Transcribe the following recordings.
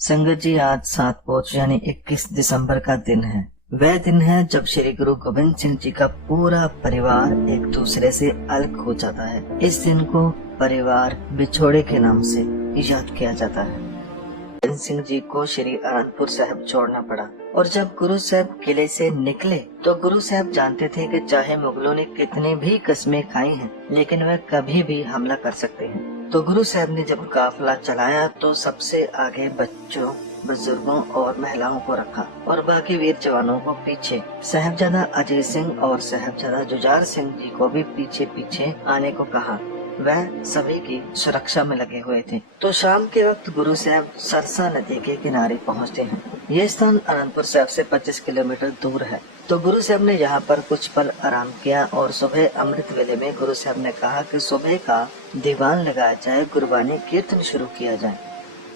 संगत जी, आज 7 पोच यानी 21 दिसंबर का दिन है। वह दिन है जब श्री गुरु गोविंद सिंह जी का पूरा परिवार एक दूसरे से अलग हो जाता है। इस दिन को परिवार बिछोड़े के नाम से याद किया जाता है। गोविंद सिंह जी को श्री आनंदपुर साहिब छोड़ना पड़ा और जब गुरु साहब किले से निकले तो गुरु साहब जानते थे कि चाहे मुगलों ने कितनी भी कस्में खाई हैं, लेकिन वह कभी भी हमला कर सकते हैं। तो गुरु साहब ने जब काफिला चलाया तो सबसे आगे बच्चों, बुजुर्गों और महिलाओं को रखा और बाकी वीर जवानों को पीछे। साहिबजादा अजीत सिंह और साहिबजादा जुझार सिंह जी को भी पीछे पीछे आने को कहा। वह सभी की सुरक्षा में लगे हुए थे। तो शाम के वक्त गुरु साहब सरसा नदी के किनारे पहुंचते हैं। यह स्थान आनंदपुर साहिब से 25 किलोमीटर दूर है। तो गुरु साहब ने यहाँ पर कुछ पल आराम किया और सुबह अमृत वेले में गुरु साहब ने कहा कि सुबह का दीवान लगाया जाए, गुरबानी कीर्तन शुरू किया जाए।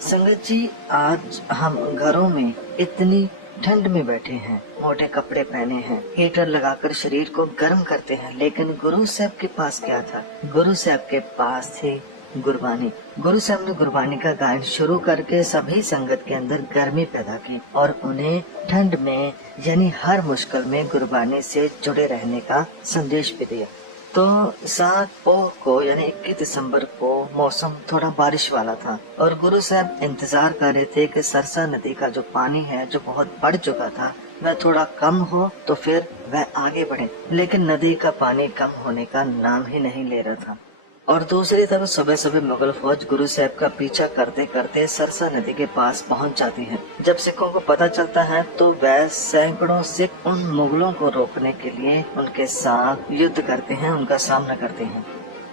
संगत जी, आज हम घरों में इतनी ठंड में बैठे हैं, मोटे कपड़े पहने हैं, हीटर लगाकर शरीर को गर्म करते हैं, लेकिन गुरु साहब के पास क्या था? गुरु साहब के पास थी गुरबानी। गुरु साहब ने गुरबानी का गायन शुरू करके सभी संगत के अंदर गर्मी पैदा की और उन्हें ठंड में यानी हर मुश्किल में गुरबानी से जुड़े रहने का संदेश भी दिया। तो 7 पोह को यानी 21 दिसंबर को मौसम थोड़ा बारिश वाला था और गुरु साहब इंतजार कर रहे थे कि सरसा नदी का जो पानी है, जो बहुत बढ़ चुका था, वह थोड़ा कम हो तो फिर वह आगे बढ़े। लेकिन नदी का पानी कम होने का नाम ही नहीं ले रहा था। और दूसरी तरफ सुबह सुबह मुगल फौज गुरु साहब का पीछा करते करते सरसा नदी के पास पहुंच जाती है। जब सिखों को पता चलता है तो वह सैकड़ों सिख उन मुगलों को रोकने के लिए उनके साथ युद्ध करते हैं, उनका सामना करते हैं।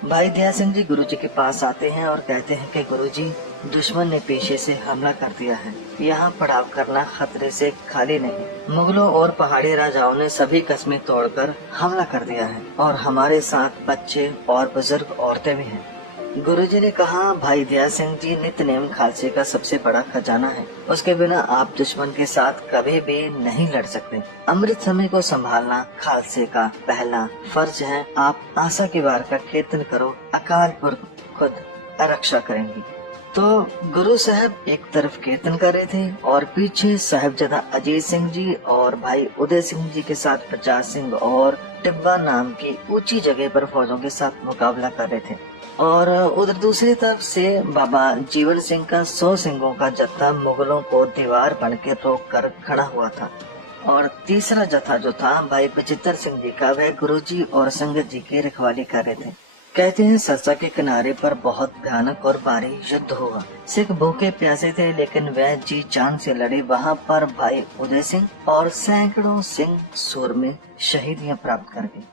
भाई दया सिंह जी गुरु जी के पास आते हैं और कहते हैं कि गुरु जी, दुश्मन ने पीछे से हमला कर दिया है, यहाँ पड़ाव करना खतरे से खाली नहीं। मुगलों और पहाड़ी राजाओं ने सभी कस्में तोड़कर हमला कर दिया है और हमारे साथ बच्चे और बुजुर्ग औरतें भी हैं। गुरु जी ने कहा, भाई दया सिंह जी, नित्यनेम खालसे का सबसे बड़ा खजाना है, उसके बिना आप दुश्मन के साथ कभी भी नहीं लड़ सकते। अमृत समय को संभालना खालसे का पहला फर्ज है। आप आशा की वार का कीर्तन करो, अकाल पुरख खुद रक्षा करेंगी। तो गुरु साहब एक तरफ कीर्तन कर रहे थे और पीछे साहिबजादा अजीत सिंह जी और भाई उदय सिंह जी के साथ प्रजात सिंह और टिब्बा नाम की ऊंची जगह पर फौजों के साथ मुकाबला कर रहे थे। और उधर दूसरी तरफ से बाबा जीवन सिंह का 100 सिंहों का जत्था मुगलों को दीवार बन के रोक कर खड़ा हुआ था। और तीसरा जत्था जो था भाई बचित्र सिंह जी का, वह गुरुजी और संगत जी की रखवाली कर रहे थे। कहते हैं सरसा के किनारे पर बहुत भयानक और भारी युद्ध हुआ। सिख भूखे प्यासे थे, लेकिन वह जी जान से लड़े। वहाँ पर भाई उदय सिंह और सैकड़ों सिंह सूर में शहीदियां प्राप्त कर गए।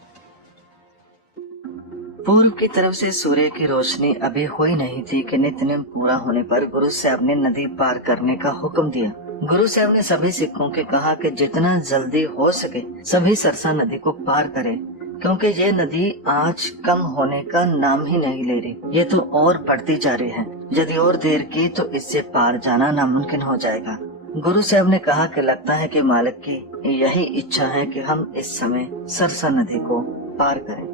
पूर्व की तरफ से सूर्य की रोशनी अभी हुई नहीं थी कि नित्यनेम पूरा होने पर गुरु साहब ने नदी पार करने का हुक्म दिया। गुरु साहब ने सभी सिखों के कहा कि जितना जल्दी हो सके सभी सरसा नदी को पार करें, क्योंकि ये नदी आज कम होने का नाम ही नहीं ले रही। ये तो और बढ़ती जा रही है। यदि और देर की तो इससे पार जाना नामुमकिन हो जाएगा। गुरु साहब ने कहा कि लगता है कि मालिक की यही इच्छा है कि हम इस समय सरसा नदी को पार करें।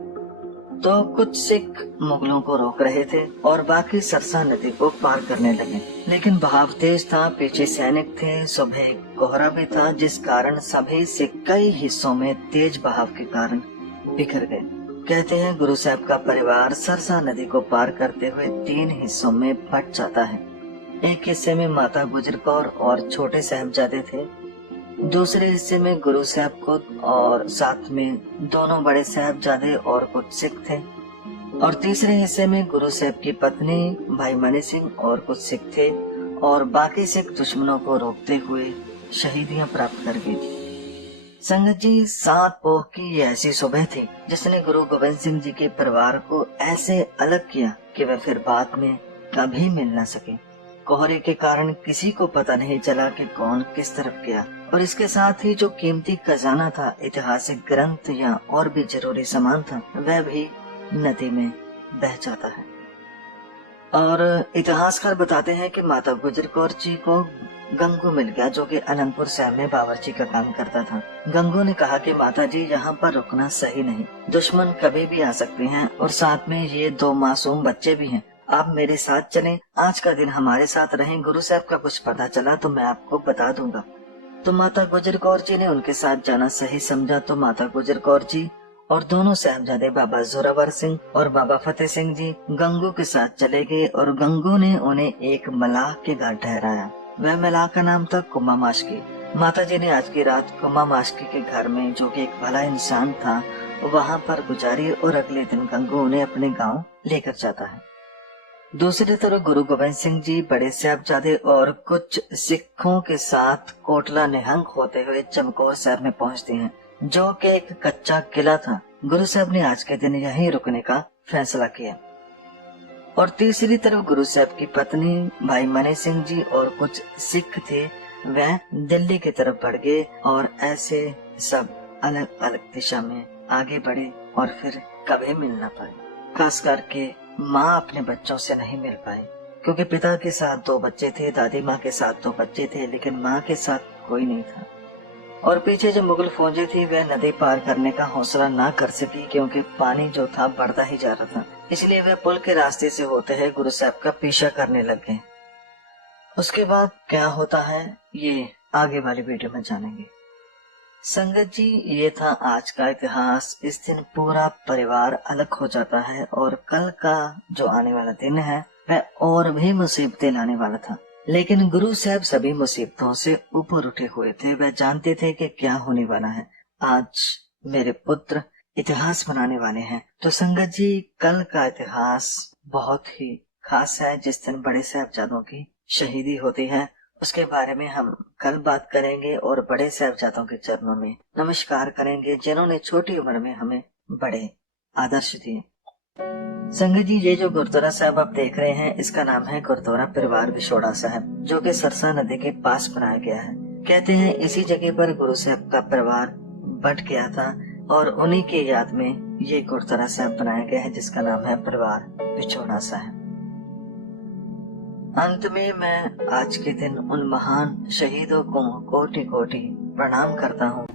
तो कुछ सिख मुगलों को रोक रहे थे और बाकी सरसा नदी को पार करने लगे, लेकिन बहाव तेज था, पीछे सैनिक थे, सुबह कोहरा भी था, जिस कारण सभी सिख कई हिस्सों में तेज बहाव के कारण बिखर गए। कहते हैं गुरु साहब का परिवार सरसा नदी को पार करते हुए 3 हिस्सों में बट जाता है। एक हिस्से में माता गुजर कौर और छोटे साहिबजादे थे, दूसरे हिस्से में गुरु साहब खुद और साथ में दोनों बड़े साहिबजादे और कुछ सिख थे, और तीसरे हिस्से में गुरु साहब की पत्नी भाई मनी सिंह और कुछ सिख थे, और बाकी सिख दुश्मनों को रोकते हुए शहीदियां प्राप्त कर गए। संगत जी, 7 पोह की ऐसी सुबह थी जिसने गुरु गोविंद सिंह जी के परिवार को ऐसे अलग किया कि वे फिर बाद में कभी मिल न सके। कोहरे के कारण किसी को पता नहीं चला कि कौन किस तरफ गया, और इसके साथ ही जो कीमती खजाना था, ऐतिहासिक ग्रंथ या और भी जरूरी सामान था, वह भी नदी में बह जाता है। और इतिहासकार बताते हैं कि माता गुजर कौर जी को गंगू मिल गया, जो कि आनंदपुर साहब में बावर्ची का काम करता था। गंगू ने कहा कि माता जी, यहाँ पर रुकना सही नहीं, दुश्मन कभी भी आ सकते हैं और साथ में ये 2 मासूम बच्चे भी हैं। आप मेरे साथ चलें, आज का दिन हमारे साथ रहें। गुरु साहब का कुछ पता चला तो मैं आपको बता दूंगा। तो माता गुजर कौर जी ने उनके साथ जाना सही समझा, तो माता गुजर कौर जी और दोनों साहबजादे बाबा जोरावर सिंह और बाबा फतेह सिंह जी गंगू के साथ चले गए और गंगू ने उन्हें एक मलाह के घर ठहराया। वह मलाह का नाम था कुमा माशकी। माता जी ने आज की रात कुमा माशकी के घर में, जो कि एक भला इंसान था, वहाँ पर गुजारी और अगले दिन गंगू उन्हें अपने गांव लेकर जाता है। दूसरी तरफ गुरु गोबिंद सिंह जी बड़े साहबजादे और कुछ सिखों के साथ कोटला निहंग होते हुए चमकौर साहब में पहुंचते हैं, जो कि एक कच्चा किला था। गुरु साहब ने आज के दिन यहीं रुकने का फैसला किया। और तीसरी तरफ गुरु साहब की पत्नी भाई मनी सिंह जी और कुछ सिख थे, वह दिल्ली की तरफ बढ़ गए और ऐसे सब अलग अलग दिशा में आगे बढ़े और फिर कभी मिल न पाए। खास करके माँ अपने बच्चों से नहीं मिल पाई, क्योंकि पिता के साथ 2 बच्चे थे, दादी माँ के साथ 2 बच्चे थे, लेकिन माँ के साथ कोई नहीं था। और पीछे जो मुगल फौजी थी वह नदी पार करने का हौसला ना कर सकी, क्योंकि पानी जो था बढ़ता ही जा रहा था। इसलिए वह पुल के रास्ते से होते हुए गुरु साहब का पीछा करने लग गए। उसके बाद क्या होता है ये आगे वाली वीडियो में जानेंगे। संगत जी, ये था आज का इतिहास। इस दिन पूरा परिवार अलग हो जाता है और कल का जो आने वाला दिन है वह और भी मुसीबतें लाने वाला था। लेकिन गुरु साहब सभी मुसीबतों से ऊपर उठे हुए थे। वह जानते थे कि क्या होने वाला है। आज मेरे पुत्र इतिहास बनाने वाले हैं। तो संगत जी, कल का इतिहास बहुत ही खास है। जिस दिन बड़े साहबजादों की शहीदी होती है उसके बारे में हम कल बात करेंगे और बड़े साहबजादों के चरणों में नमस्कार करेंगे, जिन्होंने छोटी उम्र में हमें बड़े आदर्श दिए। संगत जी, ये जो गुरुद्वारा साहब आप देख रहे हैं, इसका नाम है गुरुद्वारा परिवार विछोड़ा साहब, जो कि सरसा नदी के पास बनाया गया है। कहते हैं इसी जगह पर गुरु साहब का परिवार बट गया था और उन्हीं की याद में ये गुरुद्वारा साहब बनाया गया है, जिसका नाम है परिवार विछोड़ा साहब। अंत में मैं आज के दिन उन महान शहीदों को कोटि कोटि प्रणाम करता हूँ।